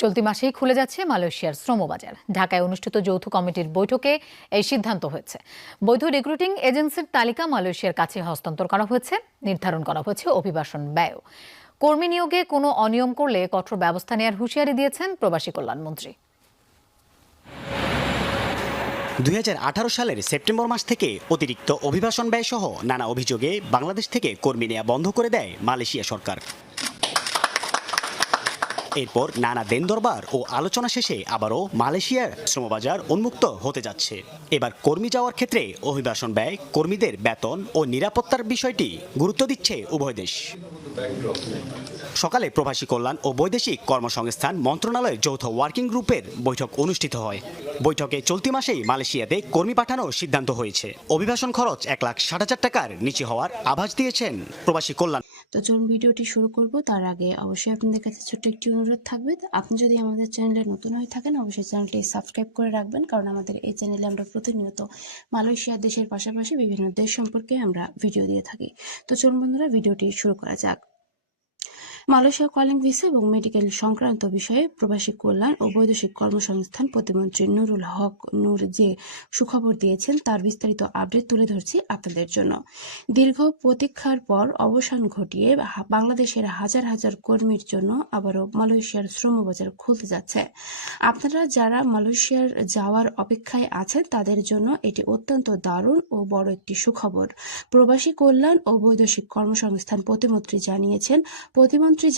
চলতি মাসেই খুলে যাচ্ছে মালয়েশিয়ার শ্রমবাজার। ঢাকায় অনুষ্ঠিত যৌথ কমিটির বৈঠকে এই সিদ্ধান্ত হয়েছে। বৈধ রিক্রুটিং এজেন্সির তালিকা মালয়েশিয়ার কাছে হস্তান্তর করা হয়েছে। নির্ধারণ করা হয়েছে অভিবাসন ব্যয়। কর্মী নিয়োগে কোনো অনিয়ম করলে কঠোর ব্যবস্থা নেওয়ার হুঁশিয়ারি দিয়েছেন প্রবাসী কল্যাণমন্ত্রী। 2018 সালের সেপ্টেম্বর মাস থেকে অতিরিক্ত অভিবাসন ব্যয় সহ নানা অভিযোগে বাংলাদেশ থেকে কর্মী নেওয়া বন্ধ করে দেয় মালয়েশিয়া সরকার। এরপর নানা দেন দরবার ও আলোচনা শেষে আবারও মালয়েশিয়ার শ্রমবাজার উন্মুক্ত হতে যাচ্ছে। এবার কর্মী যাওয়ার ক্ষেত্রে অভিবাসন ব্যয়, কর্মীদের বেতন ও নিরাপত্তার বিষয়টি গুরুত্ব দিচ্ছে উভয় দেশ। সকালে প্রবাসী কল্যাণ ও বৈদেশিক কর্মসংস্থান মন্ত্রণালয়ের যৌথ ওয়ার্কিং গ্রুপের বৈঠক অনুষ্ঠিত হয়। বৈঠকে চলতি মাসেই মালয়েশিয়াতে কর্মী পাঠানোর সিদ্ধান্ত হয়েছে। অভিবাসন খরচ 1,60,000 টাকার নিচে হওয়ার আভাস দিয়েছেন প্রবাসী কল্যাণ। তো চলুন ভিডিওটি শুরু করব। তার আগে অবশ্যই আপনাদের কাছে ছোট্ট একটি অনুরোধ থাকবে, আপনি যদি আমাদের চ্যানেলে নতুন হয়ে থাকেন অবশ্যই চ্যানেলটি সাবস্ক্রাইব করে রাখবেন, কারণ আমাদের এই চ্যানেলে আমরা প্রতিনিয়ত মালয়েশিয়া দেশের পাশাপাশি বিভিন্ন দেশ সম্পর্কে আমরা ভিডিও দিয়ে থাকি। তো চলুন বন্ধুরা, ভিডিওটি শুরু করা যাক। মালয়েশিয়া কলিং ভিসা এবং মেডিকেল সংক্রান্ত বিষয়ে প্রবাসী কল্যাণ ও বৈদেশিক কর্মসংস্থান প্রতিমন্ত্রী নুরুল হক নূর যে সুখবর দিয়েছেন তার বিস্তারিত আপডেট তুলে ধরছি আপনাদের জন্য। দীর্ঘ প্রতীক্ষার পর অবসান ঘটিয়ে বাংলাদেশের হাজার হাজার কর্মীর জন্য আবারও মালয়েশিয়ার শ্রমবাজার খুলতে যাচ্ছে। আপনারা যারা মালয়েশিয়ার যাওয়ার অপেক্ষায় আছেন তাদের জন্য এটি অত্যন্ত দারুণ ও বড় একটি সুখবর। প্রবাসী কল্যাণ ও বৈদেশিক কর্মসংস্থান প্রতিমন্ত্রী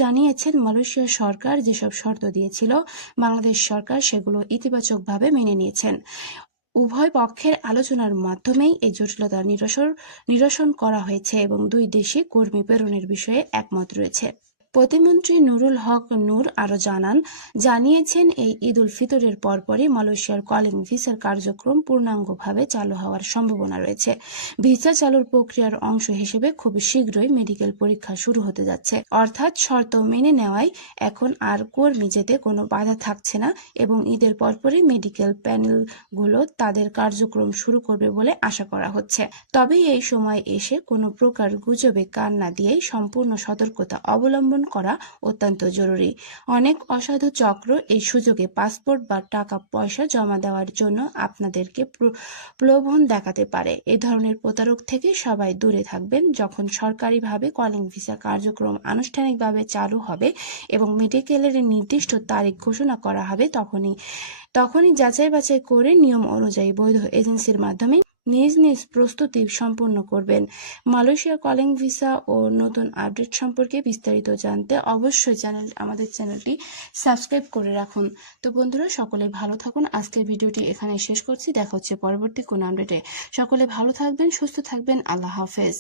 জানিয়েছেন মালয়েশিয়া সরকার যেসব শর্ত দিয়েছিল বাংলাদেশ সরকার সেগুলো ইতিবাচকভাবে মেনে নিয়েছেন। উভয় পক্ষের আলোচনার মাধ্যমেই এই জটিলতা নিরসন করা হয়েছে এবং দুই দেশে কর্মী প্রেরণের বিষয়ে একমত রয়েছে। প্রতিমন্ত্রী নুরুল হক নূর আরও জানিয়েছেন এই ঈদ উল ফিতরের পরপরই মালয়েশিয়ার কলিং ভিসার কার্যক্রম পূর্ণাঙ্গভাবে চালু হওয়ার সম্ভাবনা রয়েছে। ভিসা চালুর প্রক্রিয়ার অংশ হিসেবে খুব শীঘ্রই মেডিকেল পরীক্ষা শুরু হতে যাচ্ছে, অর্থাৎ শর্ত মেনে নেওয়ায় এখন আর কর্মী যেতে কোনো বাধা থাকছে না এবং ঈদের পরপরই মেডিকেল প্যানেলগুলো তাদের কার্যক্রম শুরু করবে বলে আশা করা হচ্ছে। তবে এই সময় এসে কোনো প্রকার গুজবে কান না দিয়েই সম্পূর্ণ সতর্কতা অবলম্বন করা অত্যন্ত জরুরি। অনেক অসাধু চক্র এই সুযোগে পাসপোর্ট বা টাকা পয়সা জমা দেওয়ার জন্য আপনাদেরকে প্রলোভন দেখাতে পারে। এ ধরনের প্রতারক থেকে সবাই দূরে থাকবেন। যখন সরকারিভাবে কলিং ভিসা কার্যক্রম আনুষ্ঠানিকভাবে চালু হবে এবং মেডিকেলের নির্দিষ্ট তারিখ ঘোষণা করা হবে তখনই যাচাই বাছাই করে নিয়ম অনুযায়ী বৈধ এজেন্সির মাধ্যমে নিজ নিজ প্রস্তুতি সম্পন্ন করবেন। মালয়েশিয়া কলিং ভিসা ও নতুন আপডেট সম্পর্কে বিস্তারিত জানতে অবশ্যই আমাদের চ্যানেলটি সাবস্ক্রাইব করে রাখুন। তো বন্ধুরা, সকলে ভালো থাকুন। আজকের ভিডিওটি এখানে শেষ করছি। দেখা হচ্ছে পরবর্তী কোনো আপডেটে। সকলে ভালো থাকবেন, সুস্থ থাকবেন। আল্লাহ হাফেজ।